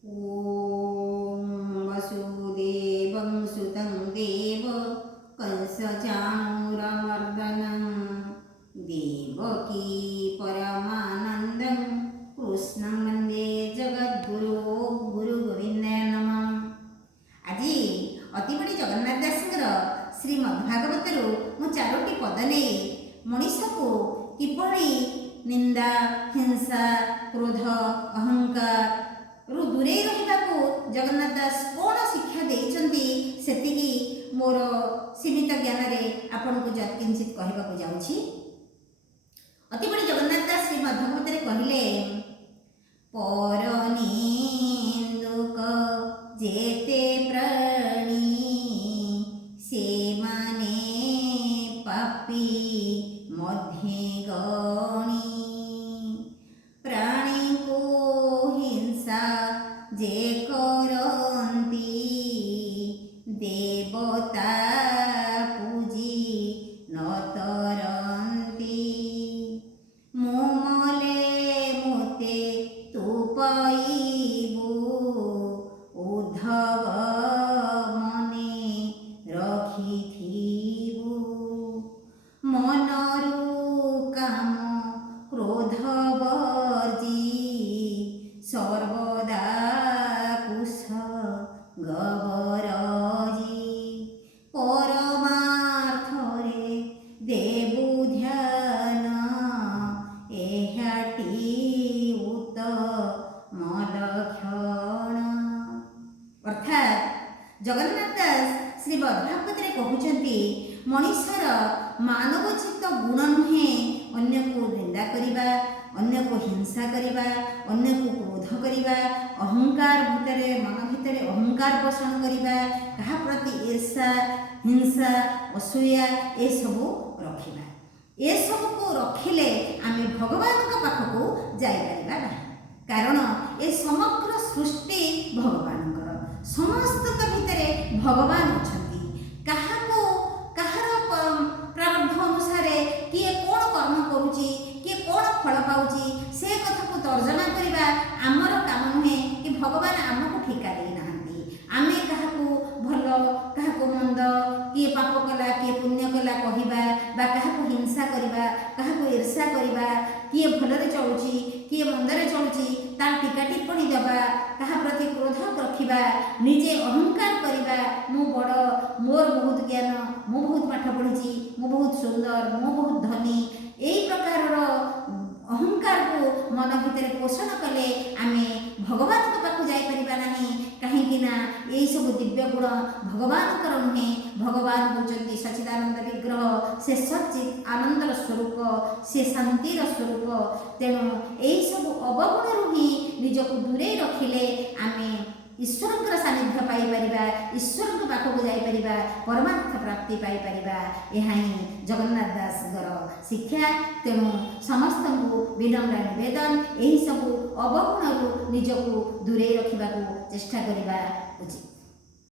ॐ वसुदेवं सुतं देव कंसचाणूरमर्दनं देवकी परमानन्दं कृष्णं वन्दे जगद्गुरो गुरुगोविन्दाय नमः। আজি অতি বড়ি জগন্নাথ দাসଙ୍କର ଶ୍ରୀମଦ୍ଭାଗବତରୁ ମୁଁ ଚାରୋଟି ପଦ ନେଇ ମଣିଷକୁ କିପରି ନିନ୍ଦା ହିଂସା କ୍ରୋଧ ଅହଙ୍କାରରୁ ଦୂରେଇ ରହିବାକୁ ଜଗନ୍ନାଥ ଦାସ କ'ଣ ଶିକ୍ଷା ଦେଇଛନ୍ତି ସେତିକି ମୋର ସୀମିତ ଜ୍ଞାନରେ ଆପଣଙ୍କୁ ଯତ୍କିଞ୍ଚିତ୍ କହିବାକୁ ଯାଉଛି। ଅତି ବଡ଼ି ଜଗନ୍ନାଥ ଦାସ ଶ୍ରୀମଦ୍ଭାଗବତରେ କହିଲେ, ପରନିନ୍ଦୁକ ଯେତେ ପ୍ରାଣୀ ସେମାନେ ପାପୀ ମଧ୍ୟେ ଗଣି, ପ୍ରାଣୀଙ୍କୁ ହିଂସା ଯେ କରନ୍ତି ଦେବତା ପୂଜି ନ ତରନ୍ତି, ମୁଁ ମଲେ ମୋତେ ତୁ ପାଇବୁ ଉଦ୍ଧବ ମନେ ରଖିଥିବୁ, ମନରୁ କାମ କ୍ରୋଧ ବର୍ଜି ସର୍ବଦା କୁଶ ଗବରଜି, ପରମାର୍ଥରେ ଦେବୁ ଧ୍ୟାନ ଏହାଟି ଉତ୍ତମ ଲକ୍ଷଣ। ଅର୍ଥାତ୍ ଜଗନ୍ନାଥ ଦାସ ଶ୍ରୀମଦ୍ଭାଗବତରେ କହୁଛନ୍ତି, ମଣିଷର ମାନବୋଚିତ ଗୁଣ ନୁହେଁ ଅନ୍ୟକୁ ନିନ୍ଦା କରିବା, ଅନ୍ୟକୁ ହିଂସା କରିବା, ଅନ୍ୟକୁ କ୍ରୋଧ କରିବା, ଅହଙ୍କାର ଭିତରେ ମନ ଭିତରେ ଅହଙ୍କାର ପୋଷଣ କରିବା, କାହା ପ୍ରତି ଈର୍ଷା ହିଂସା ଅସୂୟା ଏସବୁ ରଖିବା। ଏସବୁକୁ ରଖିଲେ ଆମେ ଭଗବାନଙ୍କ ପାଖକୁ ଯାଇପାରିବା ନାହିଁ। କାରଣ ଏ ସମଗ୍ର ସୃଷ୍ଟି ଭଗବାନଙ୍କର, ସମସ୍ତଙ୍କ ଭିତରେ ଭଗବାନ ଅଛନ୍ତି। କାହାକୁ କାହାର ପ୍ରାରବ୍ଧ ଅନୁସାରେ କିଏ କ'ଣ କର୍ମ କରୁଛି, କିଏ କ'ଣ ଫଳ ପାଉଛି, ସେ କଥାକୁ ତର୍ଜମା କରିବା ଆମର କାମ ନୁହେଁ କି ଭଗବାନ ଆମକୁ ଠିକା ଦେଇନାହାନ୍ତି। ଆମେ କାହାକୁ ଭଲ କାହାକୁ ମନ୍ଦ, କିଏ ପାପ କଲା କିଏ ପୁଣ୍ୟ କଲା କହିବା, ବା କାହାକୁ ହିଂସା କରିବା, କାହାକୁ ଈର୍ଷା କରିବା, କିଏ ଭଲରେ ଚଳୁଛି କିଏ ମନ୍ଦରେ ଚଳୁଛି ତାର ଟୀକା ଟିପ୍ପଣୀ ଦେବା, କାହା ପ୍ରତି କ୍ରୋଧ ରଖିବା, ନିଜେ ଅହଙ୍କାର କରିବା, ମୁଁ ବଡ଼, ମୋର ବହୁତ ଜ୍ଞାନ, ମୁଁ ବହୁତ ପାଠ ପଢ଼ିଛି, ମୁଁ ବହୁତ ସୁନ୍ଦର, ମୁଁ ବହୁତ ଧନୀ, ଏହି ପ୍ରକାରର ଅହଙ୍କାରକୁ ମନ ଭିତରେ ପୋଷଣ କଲେ ଆମେ ଭଗବାନଙ୍କ ପାଖକୁ ଯାଇପାରିବା ନାହିଁ। କାହିଁକି ନା ଏହିସବୁ ଦିବ୍ୟ ଗୁଣ ଭଗବାନଙ୍କର ନୁହେଁ। ଭଗବାନ ହେଉଛନ୍ତି ସଚ୍ଚିଦାନନ୍ଦ ବିଗ୍ରହ, ସେ ସଚ୍ଚିତ୍ ଆନନ୍ଦର ସ୍ୱରୂପ, ସେ ଶାନ୍ତିର ସ୍ୱରୂପ। ତେଣୁ ଏହିସବୁ ଅବଗୁଣରୁ ହିଁ ନିଜକୁ ଦୂରେଇ ରଖିଲେ ଆମେ ଈଶ୍ୱରଙ୍କର ସାନ୍ନିଧ୍ୟ ପାଇପାରିବା, ଈଶ୍ୱରଙ୍କ ପାଖକୁ ଯାଇପାରିବା, ପରମାର୍ଥ ପ୍ରାପ୍ତି ପାଇପାରିବା। ଏହା ହିଁ ଜଗନ୍ନାଥ ଦାସଙ୍କର ଶିକ୍ଷା। ତେଣୁ ସମସ୍ତଙ୍କୁ ବିନମ୍ର ନିବେଦନ, ଏହିସବୁ ଅବଗୁଣରୁ ନିଜକୁ ଦୂରେଇ ରଖିବାକୁ ଚେଷ୍ଟା କରିବା ଉଚିତ।